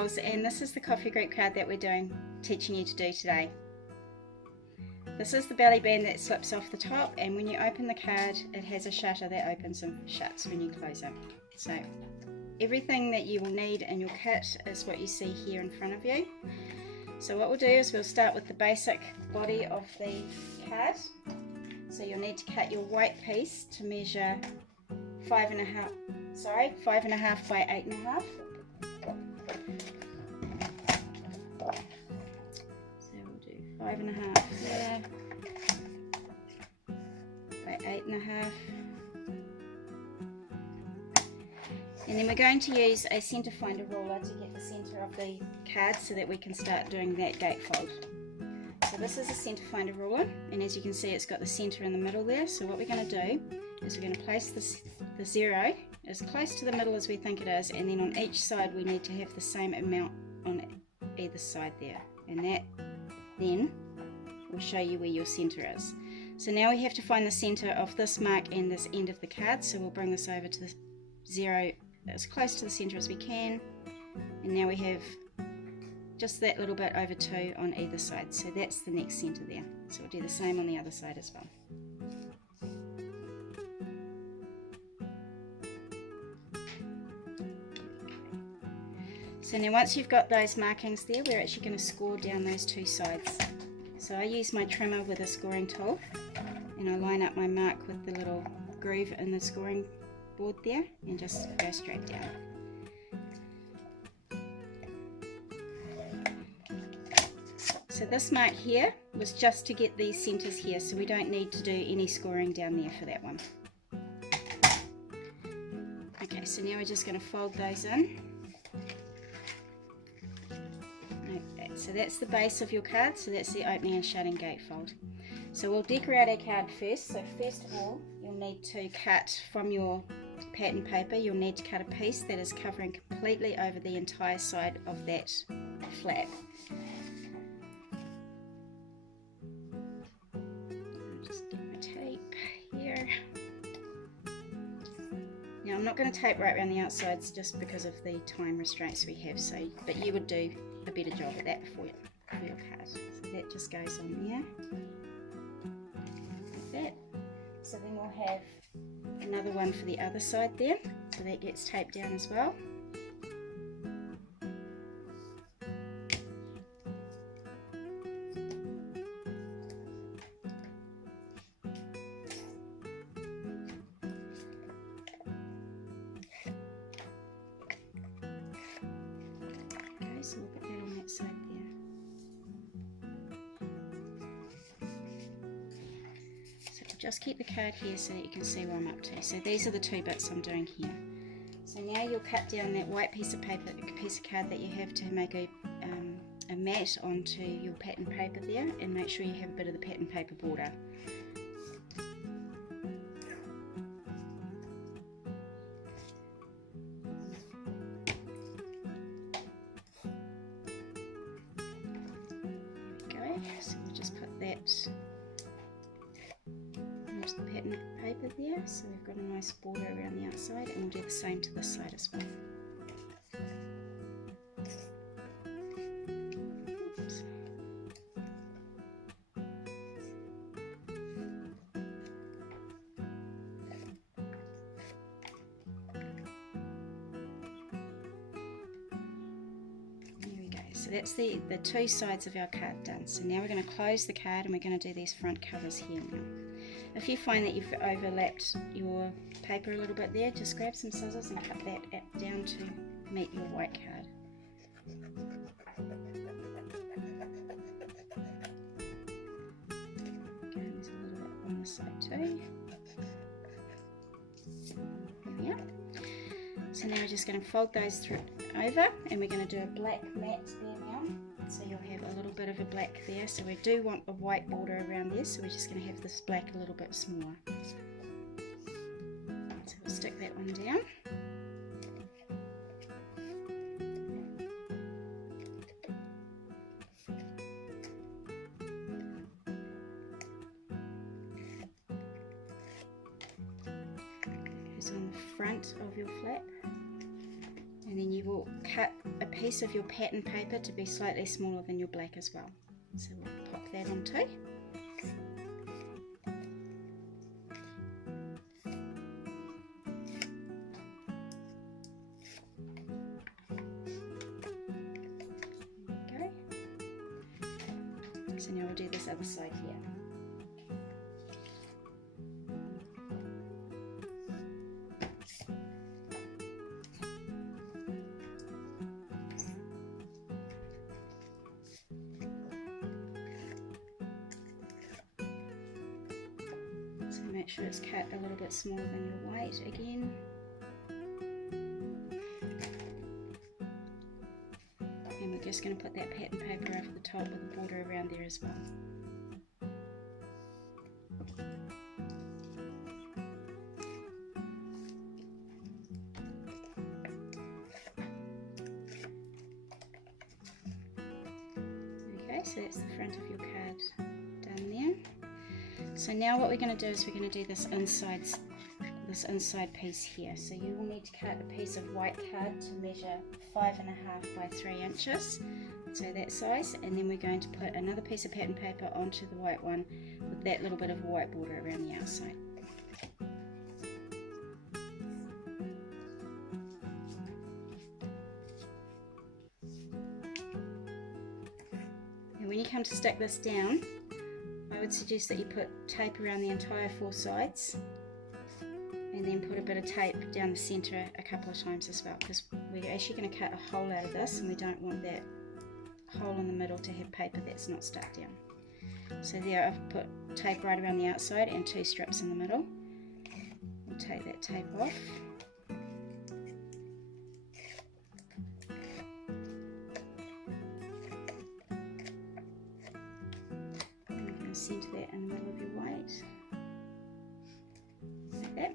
Craftables, and this is the coffee group card that we're teaching you to do today. This is the belly band that slips off the top, and when you open the card it has a shutter that opens and shuts when you close it. So everything that you will need in your kit is what you see here in front of you. So what we'll do is we'll start with the basic body of the card. So you'll need to cut your white piece to measure 5.5 by 8.5. So we'll do 5.5 there by 8.5. And then we're going to use a centre finder ruler to get the centre of the card so that we can start doing that gatefold. So this is a centre finder ruler, and as you can see it's got the centre in the middle there. So what we're going to do is we're going to place the 0 as close to the middle as we think it is, and then on each side we need to have the same amount on either side there, and that then will show you where your centre is. So now we have to find the centre of this mark and this end of the card, so we'll bring this over to the 0 as close to the centre as we can, and now we have just that little bit over 2 on either side, so that's the next centre there. So we'll do the same on the other side as well. So now once you've got those markings there, we're actually going to score down those two sides. So I use my trimmer with a scoring tool, and I line up my mark with the little groove in the scoring board there and just go straight down. So this mark here was just to get these centres here, so we don't need to do any scoring down there for that one. Okay, so now we're just going to fold those in. Okay, so that's the base of your card, so that's the opening and shutting gatefold. So we'll decorate our card first. So first of all, you'll need to cut from your pattern paper, you'll need to cut a piece that is covering completely over the entire side of that flap. Now I'm not going to tape right around the outsides just because of the time restraints we have, so but you would do a better job at that for your card. So that just goes on there, like that. So then we'll have another one for the other side there, so that gets taped down as well. So we'll put that on that side there. So we'll just keep the card here so that you can see where I'm up to. So these are the two bits I'm doing here. So now you'll cut down that white piece of card that you have to make a mat onto your pattern paper there, and make sure you have a bit of the pattern paper border. So we'll just put that onto the pattern paper there, so we've got a nice border around the outside, and we'll do the same to this side as well. Oops. So that's the two sides of our card done. So now we're going to close the card and we're going to do these front covers here now. If you find that you've overlapped your paper a little bit there, just grab some scissors and cut that down to meet your white card. Okay, there's a little bit on this side too. There we are. So now we're just going to fold those over, and we're going to do a black mat there now. So you'll have a little bit of a black there. So we do want a white border around there, so we're just going to have this black a little bit smaller. So we'll stick that one down. Goes on the front of your flap. And then you will cut a piece of your pattern paper to be slightly smaller than your black as well. So we'll pop that on too. So now we'll do this other side here. So make sure it's cut a little bit smaller than your white again. And we're just going to put that pattern paper over the top with a border around there as well. Okay, so that's the front of your card done there. So now what we're going to do is we're going to do this inside piece here. So you will need to cut a piece of white card to measure 5.5 by 3 inches, so that size, and then we're going to put another piece of pattern paper onto the white one with that little bit of white border around the outside. And when you come to stick this down, I would suggest that you put tape around the entire 4 sides, and then put a bit of tape down the centre a couple of times as well, because we're actually going to cut a hole out of this and we don't want that hole in the middle to have paper that's not stuck down. So there I've put tape right around the outside and 2 strips in the middle. We'll take that tape off. And we're going to centre that in the middle of your white. Like that.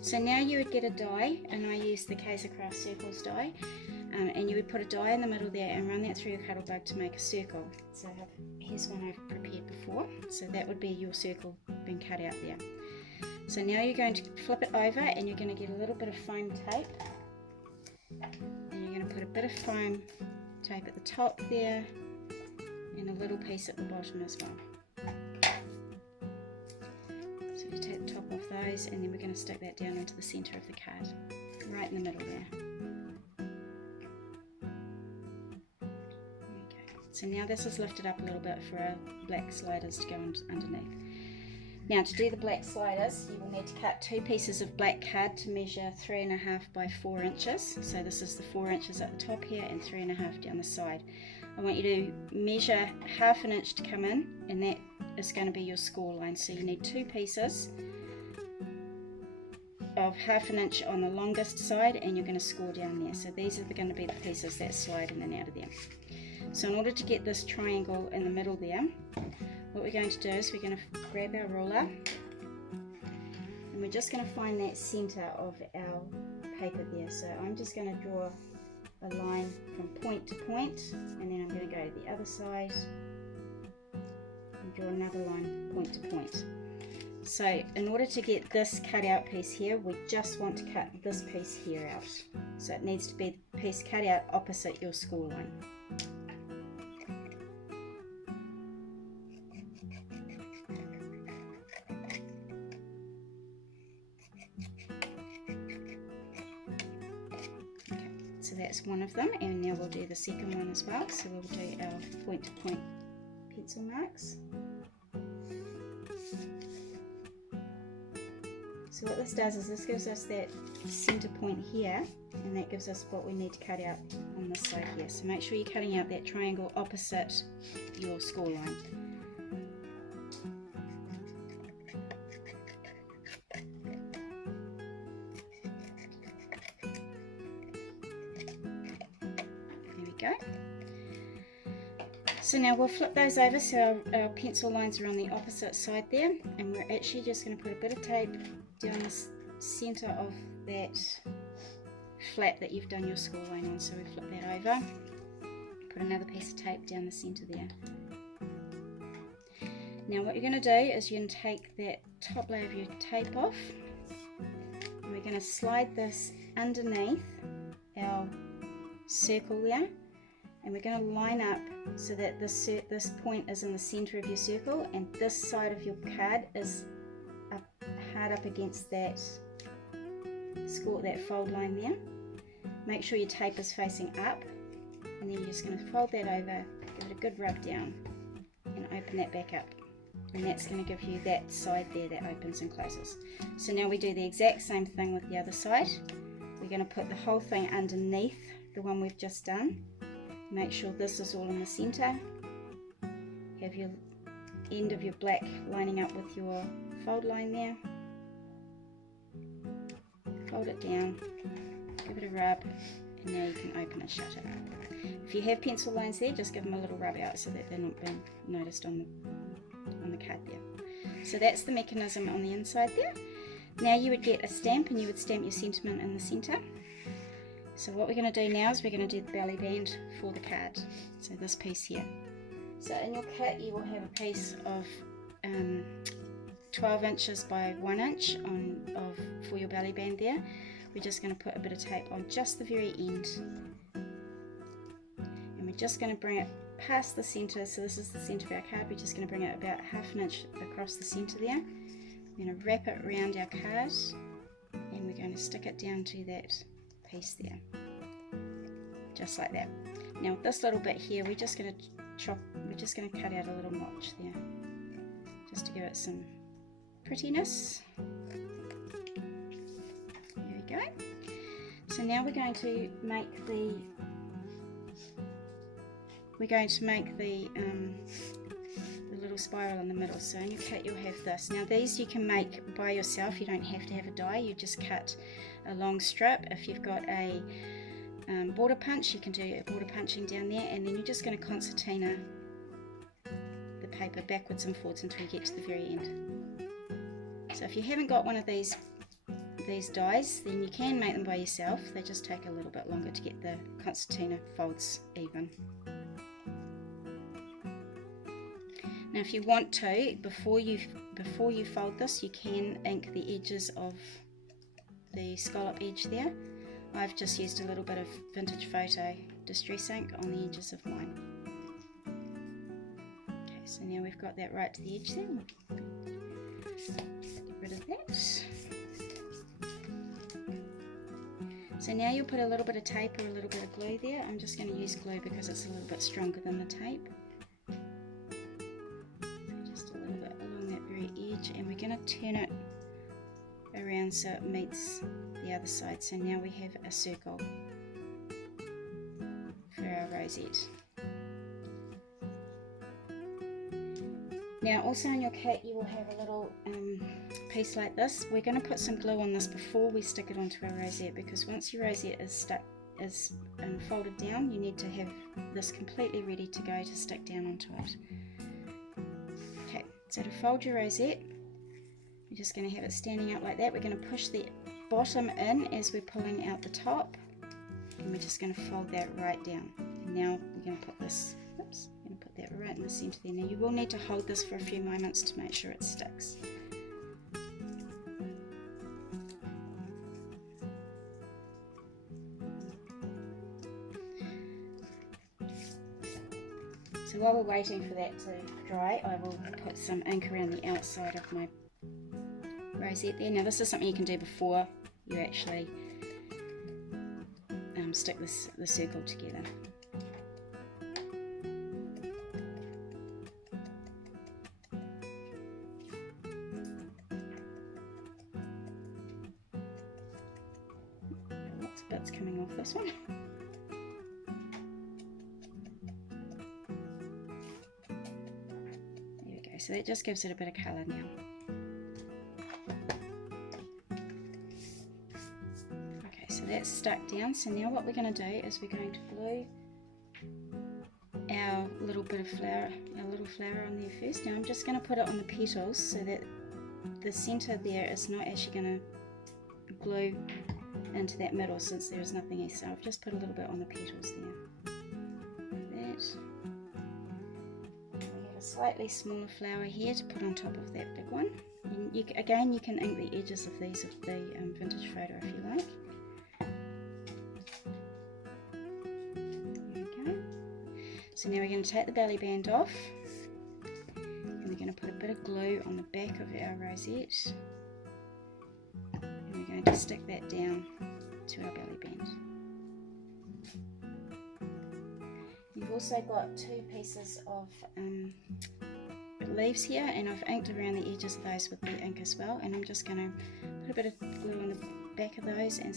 So now you would get a die, and I use the Craft Circles die, and you would put a die in the middle there and run that through your cuttle bug to make a circle. So here's one I've prepared before, so that would be your circle being cut out there. So now you're going to flip it over and you're going to get a little bit of foam tape, and you're going to put a bit of foam tape at the top there and a little piece at the bottom as well. So you take the top off those, and then we're going to stick that down into the centre of the card, right in the middle there. Okay. So now this is lifted up a little bit for our black sliders to go underneath. Now to do the black sliders, you will need to cut 2 pieces of black card to measure 3.5 by 4 inches. So this is the 4 inches at the top here and 3.5 down the side. I want you to measure 1/2 inch to come in, and that is going to be your score line. So you need 2 pieces of 1/2 inch on the longest side, and you're going to score down there. So these are going to be the pieces that slide in and out of there. So in order to get this triangle in the middle there, what we're going to do is we're going to grab our ruler, and we're just going to find that centre of our paper there. So I'm just going to draw a line from point to point, and then I'm going to go to the other side and draw another line point to point. So in order to get this cut out piece here, we just want to cut this piece here out. So it needs to be the piece cut out opposite your score line. So that's one of them, and now we'll do the second one as well. So we'll do our point to point pencil marks. So what this does is this gives us that centre point here, and that gives us what we need to cut out on this side here. So make sure you're cutting out that triangle opposite your score line. Go. So now we'll flip those over so our pencil lines are on the opposite side there, and we're actually just going to put a bit of tape down the centre of that flap that you've done your score line on. So we flip that over, put another piece of tape down the centre there. Now what you're going to do is you're going to take that top layer of your tape off, and we're going to slide this underneath our circle there, and we're going to line up so that this point is in the center of your circle, and this side of your card is hard up against that fold line there. Make sure your tape is facing up, and then you're just going to fold that over, give it a good rub down, and open that back up. And that's going to give you that side there that opens and closes. So now we do the exact same thing with the other side. We're going to put the whole thing underneath the one we've just done. Make sure this is all in the center. Have your end of your black lining up with your fold line there. Fold it down, give it a rub, and now you can open and shut it. If you have pencil lines there, just give them a little rub out so that they're not being noticed on the card there. So that's the mechanism on the inside there. Now you would get a stamp, and you would stamp your sentiment in the center. So what we're going to do now is we're going to do the belly band for the card. So this piece here. So in your kit you will have a piece of 12 inches by 1 inch for your belly band there. We're just going to put a bit of tape on just the very end, and we're just going to bring it past the center. So this is the center of our card. We're just going to bring it about ½ an inch across the center there. We're going to wrap it around our card, and we're going to stick it down to that piece there, just like that. Now with this little bit here, we're just going to cut out a little notch there, just to give it some prettiness. There we go. So now we're going to make the little spiral in the middle. So in your kit you'll have this. Now these you can make by yourself. You don't have to have a die. You just cut a long strip. If you've got a border punch, you can do a border punching down there, and then you're just going to concertina the paper backwards and forwards until you get to the very end. So if you haven't got one of these dies, then you can make them by yourself. They just take a little bit longer to get the concertina folds even. Now if you want to, before you fold this, you can ink the edges of the scallop edge there. I've just used a little bit of Vintage Photo Distress ink on the edges of mine. Okay, so now we've got that right to the edge there. Get rid of that. So now you'll put a little bit of tape or a little bit of glue there. I'm just going to use glue because it's a little bit stronger than the tape. So just a little bit along that very edge, and we're going to turn it around so it meets the other side. So now we have a circle for our rosette. Now also in your kit you will have a little piece like this. We're going to put some glue on this before we stick it onto our rosette, because once your rosette is folded down, you need to have this completely ready to go to stick down onto it. Okay, so to fold your rosette, we're just going to have it standing up like that. We're going to push the bottom in as we're pulling out the top, and we're just going to fold that right down. And now we're going to put this, oops, I'm going to put that right in the center there. Now you will need to hold this for a few moments to make sure it sticks. So while we're waiting for that to dry, I will put some ink around the outside of my rosette there. Now this is something you can do before you actually stick the circle together. Lots of bits coming off this one. There we go, so that just gives it a bit of colour now. That's stuck down. So now what we're going to do is we're going to glue our little flower on there first. Now I'm just going to put it on the petals so that the center there is not actually going to glue into that middle, since there is nothing else. So I've just put a little bit on the petals there. Like that. We have a slightly smaller flower here to put on top of that big one. And again, you can ink the edges of these with the Vintage Photo if you like. So now we're going to take the belly band off, and we're going to put a bit of glue on the back of our rosette, and we're going to stick that down to our belly band. You've also got 2 pieces of leaves here, and I've inked around the edges of those with the ink as well, and I'm just going to put a bit of glue on the back of those and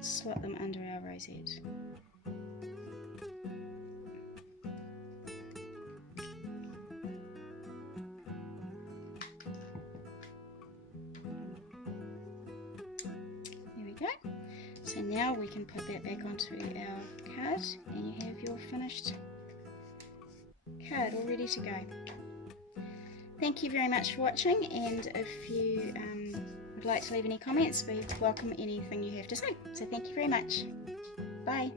slot them under our rosette. So now we can put that back onto our card, and you have your finished card all ready to go. Thank you very much for watching, and if you would like to leave any comments, we welcome anything you have to say. So thank you very much. Bye.